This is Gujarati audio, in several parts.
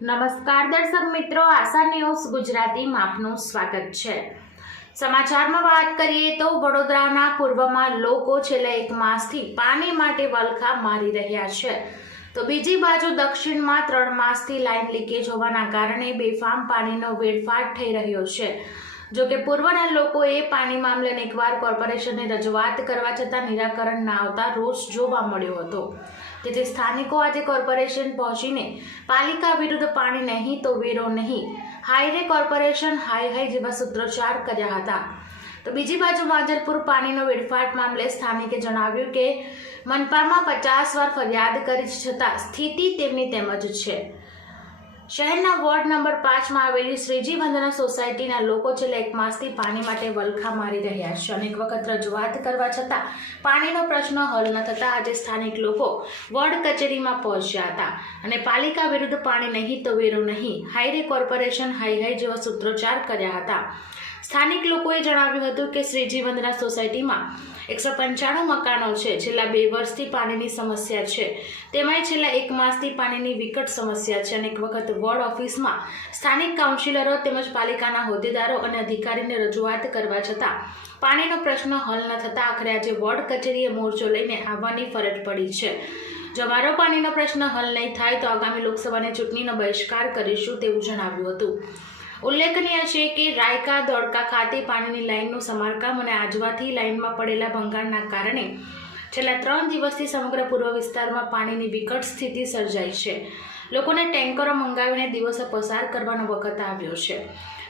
નમસ્કાર દર્શક મિત્રો, આશા ન્યૂઝ ગુજરાતીમાં આપનું સ્વાગત છે. સમાચારમાં વાત કરીએ તો વડોદરાના પૂર્વમાં લોકો છેલ્લા એક માસથી પાણી માટે વલખા મારી રહ્યા છે. તો બીજી બાજુ દક્ષિણમાં ત્રણ માસથી લાઇન લીકેજ હોવાના કારણે બેફામ પાણીનો વેડફાટ થઈ રહ્યો છે. જો કે પૂર્વના લોકોએ પાણી મામલે એકવાર કોર્પોરેશનને રજૂઆત કરવા છતાં નિરાકરણ ના આવતા રોષ જોવા મળ્યો હતો. તેથી સ્થાનિકો આજે કોર્પોરેશન પહોંચીને પાલિકા વિરુદ્ધ પાણી નહીં તો વેરો નહીં હાઈરે કોર્પોરેશન હાઈ હાઈ જેવા સૂત્રોચ્ચાર કર્યા હતા. તો બીજી બાજુ માંજલપુર પાણીનો વેડફાટ મામલે સ્થાનિકે જણાવ્યું કે, મનપામાં પચાસ વાર ફરિયાદ કરી છતાં સ્થિતિ તેમની તેમજ છે. શહેરના વોર્ડ નંબર પાંચમાં આવેલી શ્રીજી વંદના સોસાયટીના લોકો છેલ્લા એક માસથી પાણી માટે વલખા મારી રહ્યા છે અનેક વખત રજૂઆત કરવા છતાં પાણીનો પ્રશ્ન હલ ન થતાં આજે સ્થાનિક લોકો વોર્ડ કચેરીમાં પહોંચ્યા હતા. અને પાલિકા વિરુદ્ધ પાણી નહીં તો વેરો નહીં. હાઈરે કોર્પોરેશન હાઈ હાઈ જેવા સૂત્રોચ્ચાર કર્યા હતા. સ્થાનિક લોકોએ જણાવ્યું હતું કે શ્રીજી વંદના સોસાયટીમાં એકસો પંચાણું મકાનો છે. છેલ્લા બે વર્ષથી પાણીની સમસ્યા છે. તેમાંય છેલ્લા એક માસથી પાણીની વિકટ સમસ્યા છે અનેક વખત વોર્ડ ઓફિસમાં સ્થાનિક કાઉન્સિલરો તેમજ પાલિકાના હોદ્દેદારો અને અધિકારીને રજૂઆત કરવા છતાં પાણીનો પ્રશ્ન હલ ન થતાં આખરે આજે વોર્ડ કચેરીએ મોરચો લઈને આવવાની ફરજ પડી છે. જો મારો પાણીનો પ્રશ્ન હલ નહીં થાય તો આગામી લોકસભાની ચૂંટણીનો બહિષ્કાર કરીશું તેવું જણાવ્યું હતું. ઉલ્લેખનીય છે કે રાયકા, દોડકા, ખાતે પાણીની લાઇનનું સમારકામ અને આજવાથી લાઇનમાં પડેલા ભંગાણના કારણે છેલ્લા ત્રણ દિવસથી સમગ્ર પૂર્વ વિસ્તારમાં પાણીની વિકટ સ્થિતિ સર્જાઈ છે. લોકોને ટેન્કરો મંગાવીને દિવસો પસાર કરવાનો વખત આવ્યો છે.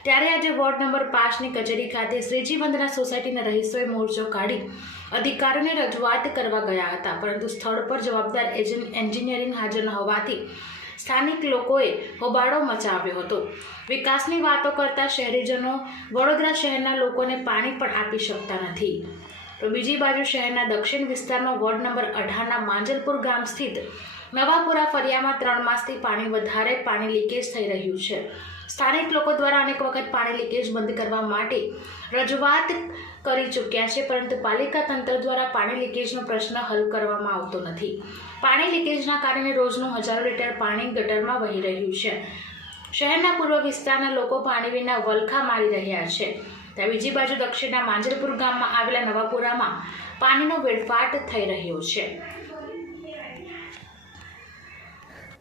ત્યારે આજે વોર્ડ નંબર પાંચની કચેરી ખાતે શ્રીજી વંદના સોસાયટીના રહીશોએ મોરચો કાઢી અધિકારીઓને રજૂઆત કરવા ગયા હતા. પરંતુ સ્થળ પર જવાબદાર એજન એન્જિનિયરિંગ હાજર ન હોવાથી સ્થાનિક લોકોએ હોબાળો મચાવ્યો હતો. વિકાસની વાતો કરતા શહેરીજનો વડોદરા શહેરના લોકોને પાણી પણ આપી શકતા નથી. તો બીજી બાજુ શહેરના દક્ષિણ વિસ્તારમાં વોર્ડ નંબર અઢારના માંજલપુર ગામ સ્થિત નવાપુરા ફરિયામાં ત્રણ માસથી પાણી વધારે પાણી લીકેજ થઈ રહ્યું છે. સ્થાનિક લોકો દ્વારા અનેક વખત પાણી લીકેજ બંધ કરવા માટે રજૂઆત કરી ચૂક્યા છે, પરંતુ પાલિકા તંત્ર દ્વારા પાણી લીકેજનો પ્રશ્ન હલ કરવામાં આવતો નથી. પાણી લીકેજના કારણે રોજનું હજારો લીટર પાણી ગટરમાં વહી રહ્યું છે. શહેરના પૂર્વ વિસ્તારના લોકો પાણી વિના વલખા મારી રહ્યા છે. ત્યાં બીજી બાજુ દક્ષિણના માંજરપુર ગામમાં આવેલા નવાપુરામાં પાણીનો વેડફાટ થઈ રહ્યો છે.